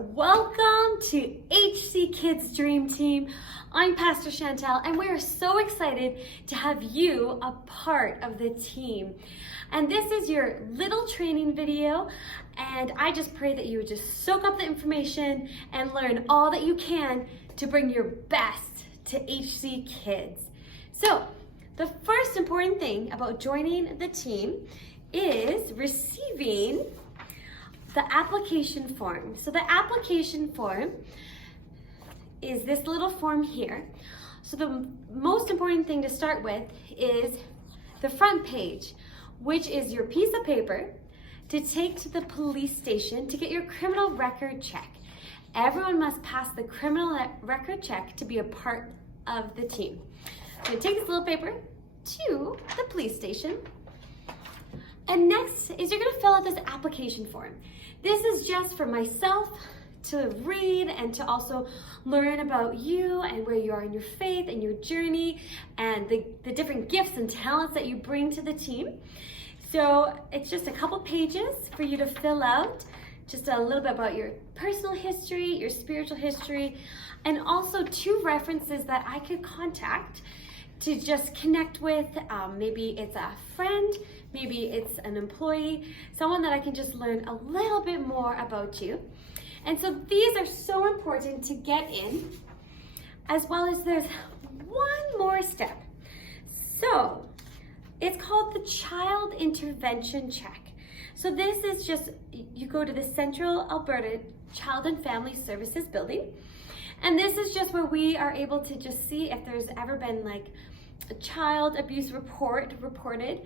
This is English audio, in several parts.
Welcome to HC Kids Dream Team. I'm Pastor Chantelle, and we are so excited to have you a part of the team. And this is your little training video, and I just pray that you would just soak up the information and learn all that you can to bring your best to HC Kids. So, the first important thing about joining the team is receiving the application form. So the application form is this little form here. So the most important thing to start with is the front page, which is your piece of paper to take to the police station to get your criminal record check. Everyone must pass the criminal record check to be a part of the team. So take this little paper to the police station. And next is you're gonna fill out this application form. This is just for myself to read and to also learn about you and where you are in your faith and your journey and the different gifts and talents that you bring to the team. So it's just a couple pages for you to fill out, just a little bit about your personal history, your spiritual history, and also 2 references that I could contact to just connect with. Maybe it's a friend, maybe it's an employee, someone that I can just learn a little bit more about you. And so these are so important to get in, as well as there's one more step. So it's called the Child Intervention Check. So this is just, you go to the Central Alberta Child and Family Services building, and this is just where we are able to just see if there's ever been like a child abuse reported.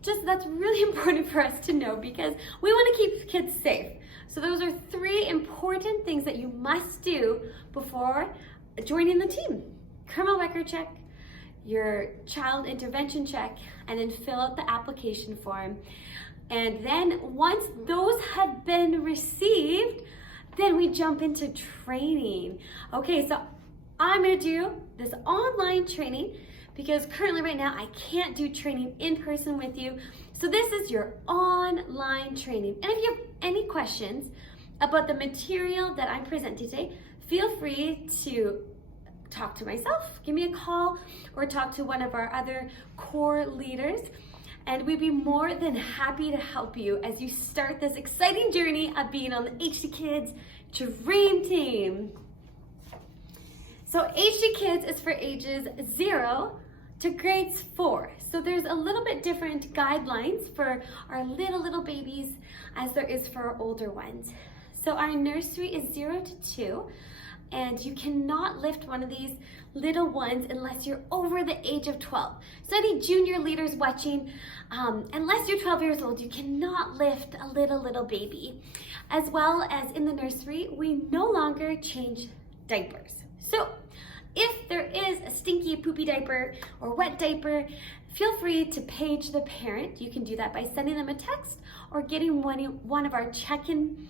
Just that's really important for us to know because we want to keep kids safe. So those are 3 important things that you must do before joining the team. Criminal record check, your child intervention check, and then fill out the application form. And then once those have been received, then we jump into training. Okay, so I'm gonna do this online training because currently right now I can't do training in person with you. So this is your online training. And if you have any questions about the material that I'm presenting today, feel free to talk to myself, give me a call, or talk to one of our other core leaders. And we'd be more than happy to help you as you start this exciting journey of being on the HC Kids Dream Team. So HC Kids is for ages 0 to grades 4. So there's a little bit different guidelines for our little babies as there is for our older ones. So our nursery is 0 to 2, and you cannot lift one of these little ones unless you're over the age of 12. So any junior leaders watching, unless you're 12 years old, you cannot lift a little baby. As well as in the nursery, we no longer change diapers. So if there is a stinky, poopy diaper or wet diaper, feel free to page the parent. You can do that by sending them a text or getting one of our check-in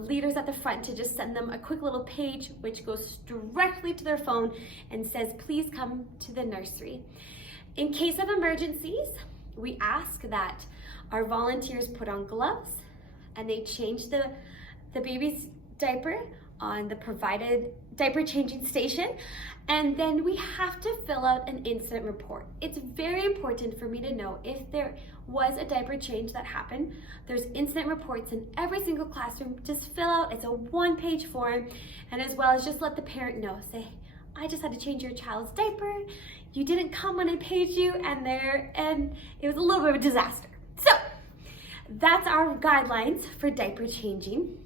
leaders at the front to just send them a quick little page which goes directly to their phone and says, please come to the nursery. In case of emergencies, we ask that our volunteers put on gloves and they change the baby's diaper on the provided diaper changing station, and then we have to fill out an incident report. It's very important for me to know if there was a diaper change that happened. There's incident reports in every single classroom. Just fill out, it's a 1-page form, and as well as just let the parent know. Say, I just had to change your child's diaper. You didn't come when I paged you, and it was a little bit of a disaster. So that's our guidelines for diaper changing.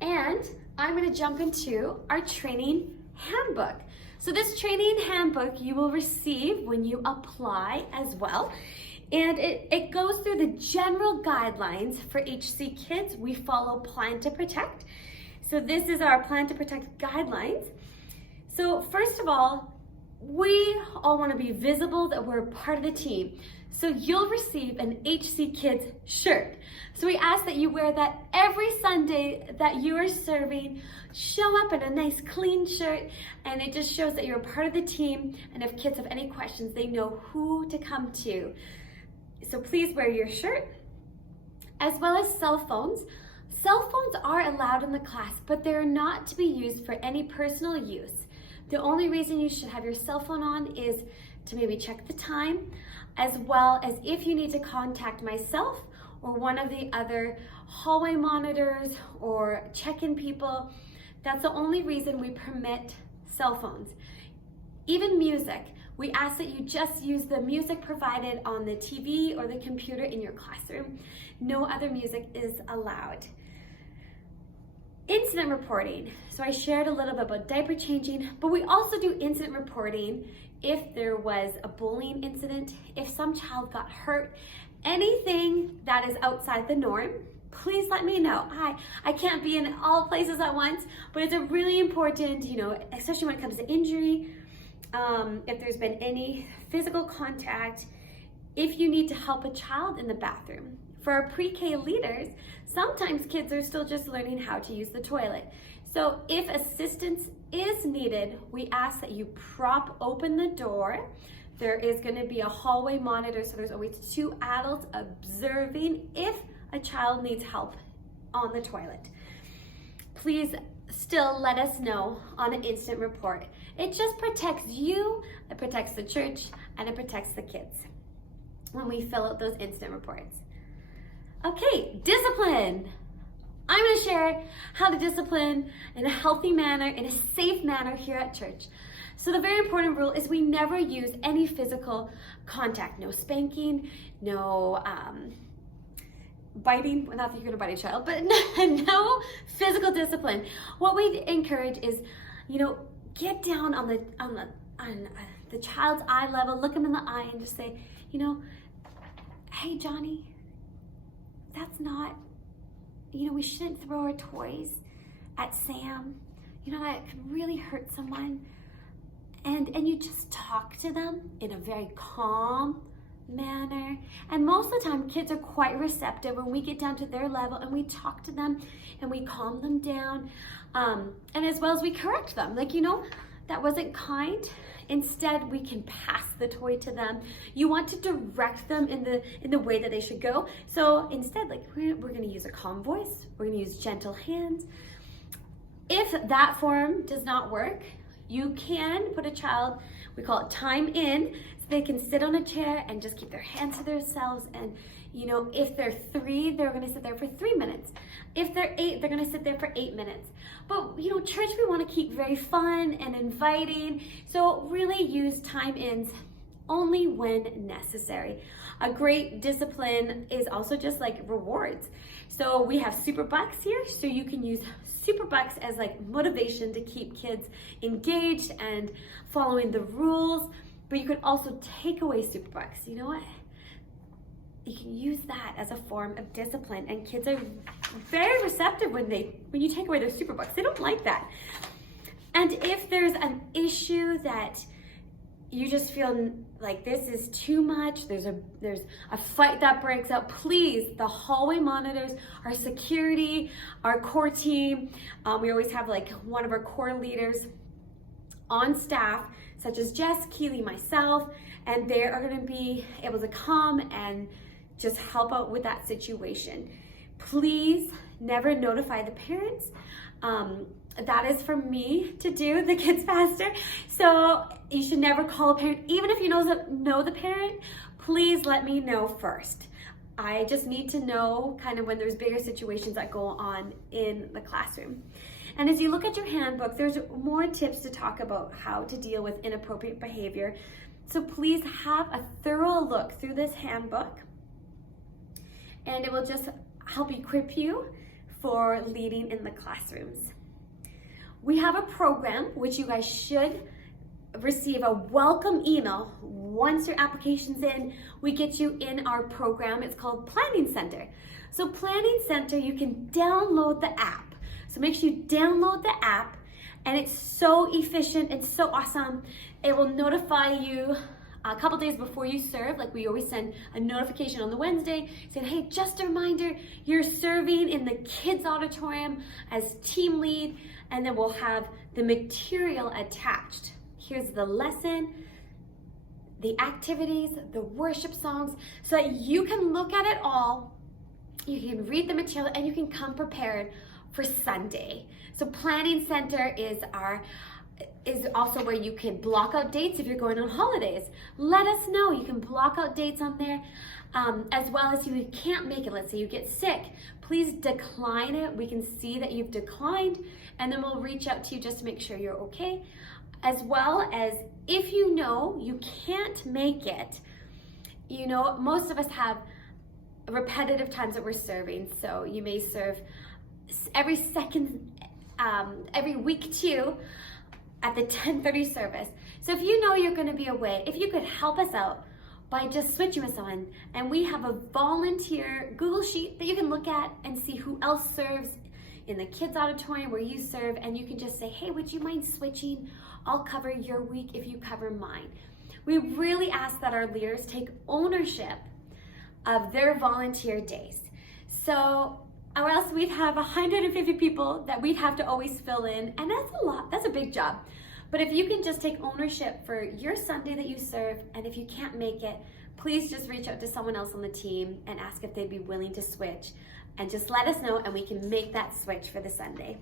And I'm gonna jump into our training handbook. So this training handbook you will receive when you apply as well. And it goes through the general guidelines for HC Kids. We follow Plan to Protect. So this is our Plan to Protect guidelines. So first of all, we all wanna be visible that we're part of the team. So you'll receive an HC Kids shirt. So we ask that you wear that every Sunday that you are serving. Show up in a nice clean shirt, and it just shows that you're a part of the team, and if kids have any questions, they know who to come to. So please wear your shirt, as well as cell phones. Cell phones are allowed in the class, but they're not to be used for any personal use. The only reason you should have your cell phone on is to maybe check the time, as well as if you need to contact myself or one of the other hallway monitors or check-in people. That's the only reason we permit cell phones. Even music, we ask that you just use the music provided on the TV or the computer in your classroom. No other music is allowed. Incident reporting. So I shared a little bit about diaper changing, but we also do incident reporting if there was a bullying incident, if some child got hurt, anything that is outside the norm. Please let me know. I can't be in all places at once, but it's a really important, especially when it comes to injury, if there's been any physical contact, if you need to help a child in the bathroom. For our pre-K leaders, sometimes kids are still just learning how to use the toilet. So if assistance is needed, we ask that you prop open the door. There is going to be a hallway monitor, so there's always 2 adults observing if a child needs help on the toilet. Please still let us know on an instant report. It just protects you, it protects the church, and it protects the kids when we fill out those instant reports. Okay, discipline. I'm going to share how to discipline in a healthy manner, in a safe manner here at church. So the very important rule is we never use any physical contact. No spanking, no biting, well, not that you're going to bite a child, but no physical discipline. What we encourage is, get down on the child's eye level, look them in the eye and just say, hey, Johnny, that's not, we shouldn't throw our toys at Sam. That can really hurt someone. And you just talk to them in a very calm manner. And most of the time, kids are quite receptive when we get down to their level and we talk to them and we calm them down. And as well as we correct them. That wasn't kind. Instead, we can pass the toy to them. You want to direct them in the way that they should go. So instead, we're going to use a calm voice. We're going to use gentle hands. If that form does not work, you can put a child, we call it time in, so they can sit on a chair and just keep their hands to themselves. And if they're 3, they're going to sit there for 3 minutes. If they're 8, they're going to sit there for 8 minutes. But church, we want to keep very fun and inviting. So really use time ins only when necessary. A great discipline is also just like rewards. So we have super bucks here, so you can use super bucks as motivation to keep kids engaged and following the rules. But you could also take away super bucks. You know what? You can use that as a form of discipline, and kids are very receptive when you take away their super bucks. They don't like that. And if there's an issue that you just feel like this is too much, there's a fight that breaks out, please, the hallway monitors, our security, our core team, we always have one of our core leaders on staff, such as Jess, Keely, myself, and they are going to be able to come and just help out with that situation. Please never notify the parents. That is for me to do, the kids pastor. So you should never call a parent, even if you know the parent, please let me know first. I just need to know kind of when there's bigger situations that go on in the classroom. And as you look at your handbook, there's more tips to talk about how to deal with inappropriate behavior. So please have a thorough look through this handbook, and it will just help equip you for leading in the classrooms. We have a program which you guys should receive a welcome email once your application's in. We get you in our program. It's called Planning Center. So Planning Center, you can download the app. So make sure you download the app, and it's so efficient and so awesome. It will notify you a couple days before you serve. We always send a notification on the Wednesday saying, hey, just a reminder, you're serving in the kids auditorium as team lead, and then we'll have the material attached. Here's the lesson, the activities, the worship songs, so that you can look at it all you can read the material, and you can come prepared for Sunday. So Planning Center is also where you can block out dates if you're going on holidays. Let us know. You can block out dates on there, as well as you can't make it. Let's say you get sick. Please decline it. We can see that you've declined, and then we'll reach out to you just to make sure you're okay. As well as if you know you can't make it, you know, most of us have repetitive times that we're serving. So you may serve every week too, at the 10:30 service. So if you know you're going to be away, if you could help us out by just switching with someone, and we have a volunteer Google sheet that you can look at and see who else serves in the kids auditorium where you serve, and you can just say, hey, would you mind switching? I'll cover your week if you cover mine. We really ask that our leaders take ownership of their volunteer days. So, or else we'd have 150 people that we'd have to always fill in, and that's a lot, that's a big job. But if you can just take ownership for your Sunday that you serve, and if you can't make it, please just reach out to someone else on the team and ask if they'd be willing to switch, and just let us know and we can make that switch for the Sunday.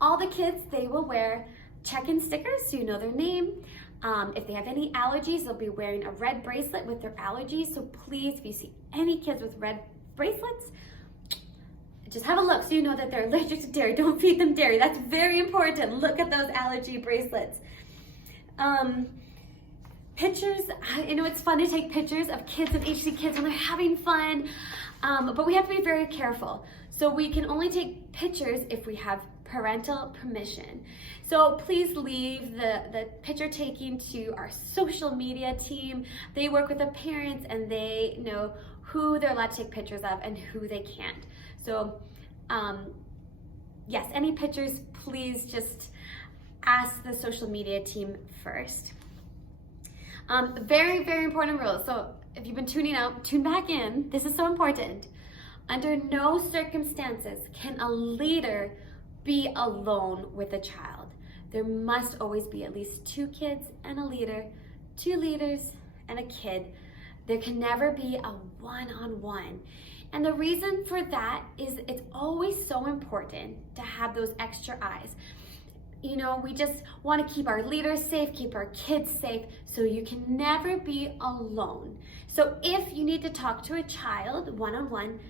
All the kids, they will wear check-in stickers so you know their name. If they have any allergies, they'll be wearing a red bracelet with their allergies. So please, if you see any kids with red bracelets, just have a look so you know that they're allergic to dairy. Don't feed them dairy. That's very important. Look at those allergy bracelets. Pictures, I know it's fun to take pictures of kids with HC kids when they're having fun, but we have to be very careful. So we can only take pictures if we have parental permission. So please leave the picture taking to our social media team. They work with the parents and they know who they're allowed to take pictures of and who they can't. So yes, any pictures, please just ask the social media team first. Very, very important rules. So if you've been tuning out, tune back in. This is so important. Under no circumstances can a leader be alone with a child. There must always be at least 2 kids and a leader, 2 leaders and a kid. There can never be a one-on-one. And the reason for that is it's always so important to have those extra eyes. You know, we just want to keep our leaders safe, keep our kids safe, so you can never be alone. So if you need to talk to a child one-on-one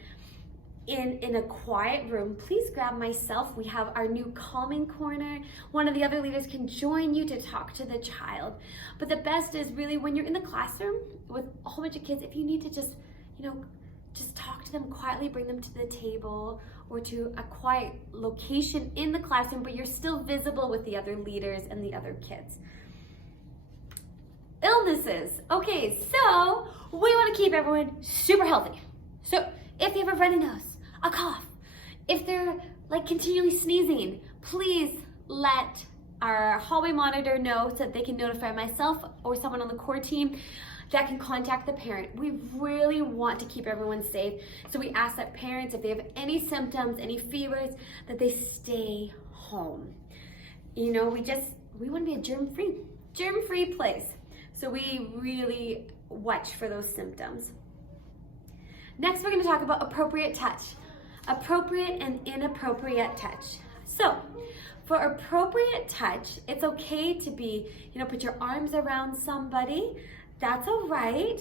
in a quiet room, please grab myself. We have our new calming corner. One of the other leaders can join you to talk to the child. But the best is really when you're in the classroom with a whole bunch of kids, if you need to just, you know, just talk to them quietly, bring them to the table or to a quiet location in the classroom, but you're still visible with the other leaders and the other kids. Illnesses. Okay, so we want to keep everyone super healthy. So if you have a runny nose, a cough, if they're like continually sneezing, please let our hallway monitor know so that they can notify myself or someone on the core team that can contact the parent. We really want to keep everyone safe. So we ask that parents, if they have any symptoms, any fevers, that they stay home. You know, we want to be a germ-free place. So we really watch for those symptoms. Next, we're going to talk about appropriate touch. Appropriate and inappropriate touch. So, for appropriate touch, it's okay to be, you know, put your arms around somebody. That's all right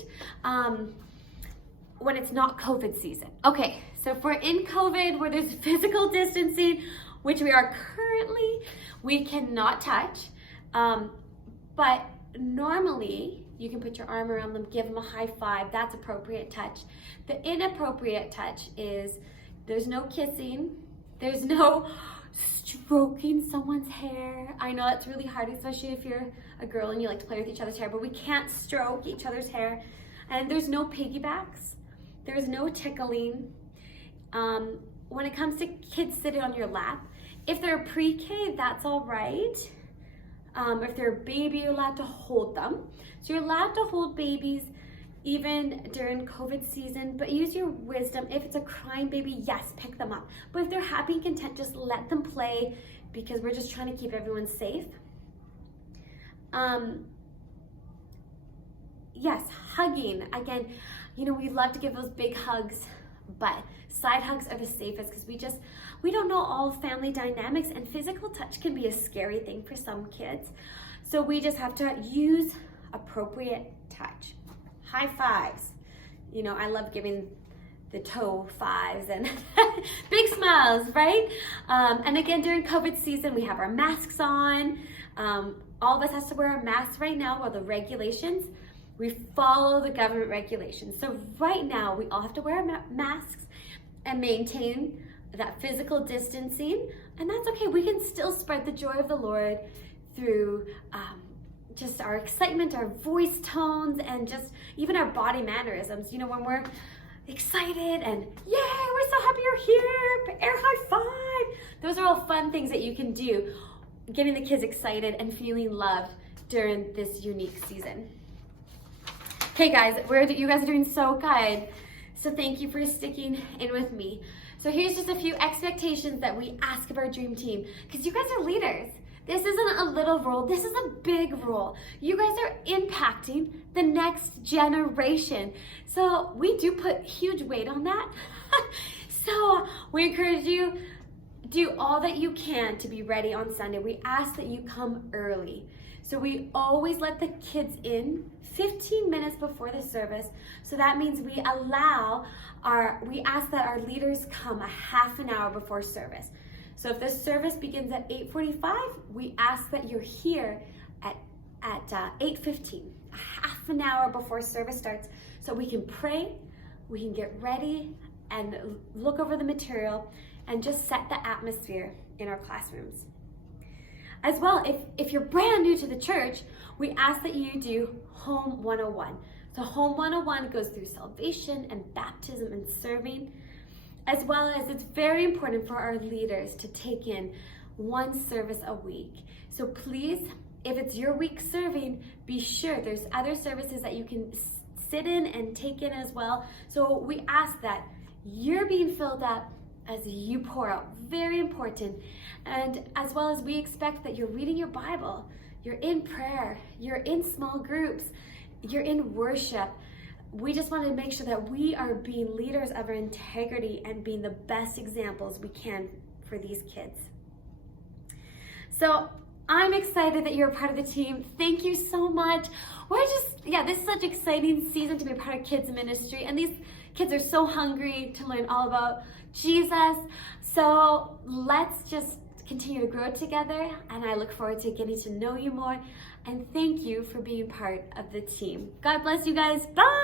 when it's not COVID season. Okay, so if we're in COVID where there's physical distancing, which we are currently, we cannot touch. But normally, you can put your arm around them, give them a high five. That's appropriate touch. The inappropriate touch is there's no kissing, there's no stroking someone's hair. I know that's really hard, especially if you're a girl and you like to play with each other's hair, but we can't stroke each other's hair. And there's no piggybacks, there's no tickling. When it comes to kids sitting on your lap, if they're pre-K, that's all right. If they're a baby, you're allowed to hold them. So you're allowed to hold babies even during COVID season, but use your wisdom. If it's a crying baby, yes, pick them up. But if they're happy and content, just let them play because we're just trying to keep everyone safe. Yes, hugging. Again, you know, we love to give those big hugs but side hugs are the safest because we don't know all family dynamics, and physical touch can be a scary thing for some kids. So we just have to use appropriate touch. High fives. You know, I love giving the toe fives and big smiles, right? And again, during COVID season, we have our masks on. All of us has to wear a mask right now. Well, the regulations, we follow the government regulations. So right now, we all have to wear masks and maintain that physical distancing. And that's okay. We can still spread the joy of the Lord through just our excitement, our voice tones, and just even our body mannerisms. You know, when we're excited and yay, we're so happy you're here, air high five. Those are all fun things that you can do, getting the kids excited and feeling loved during this unique season. Okay guys, you guys are doing so good. So thank you for sticking in with me. So here's just a few expectations that we ask of our dream team, because you guys are leaders. This isn't a little role, this is a big role. You guys are impacting the next generation. So we do put huge weight on that. So we encourage you, do all that you can to be ready on Sunday. We ask that you come early. So we always let the kids in 15 minutes before the service. So that means we ask that our leaders come a half an hour before service. So if the service begins at 8:45, we ask that you're here at 8:15, a half an hour before service starts, so we can pray, we can get ready and look over the material and just set the atmosphere in our classrooms. As well, if you're brand new to the church, we ask that you do Home 101. So Home 101 goes through salvation and baptism and serving, as well as it's very important for our leaders to take in one service a week. So please, if it's your week serving, be sure there's other services that you can sit in and take in as well. So we ask that you're being filled up as you pour out, very important. And as well as we expect that you're reading your Bible, you're in prayer, you're in small groups, you're in worship. We just want to make sure that we are being leaders of our integrity and being the best examples we can for these kids. So I'm excited that you're a part of the team. Thank you so much. This is such an exciting season to be a part of kids ministry. And these kids are so hungry to learn all about Jesus. So let's just continue to grow together. And I look forward to getting to know you more. And thank you for being part of the team. God bless you guys. Bye.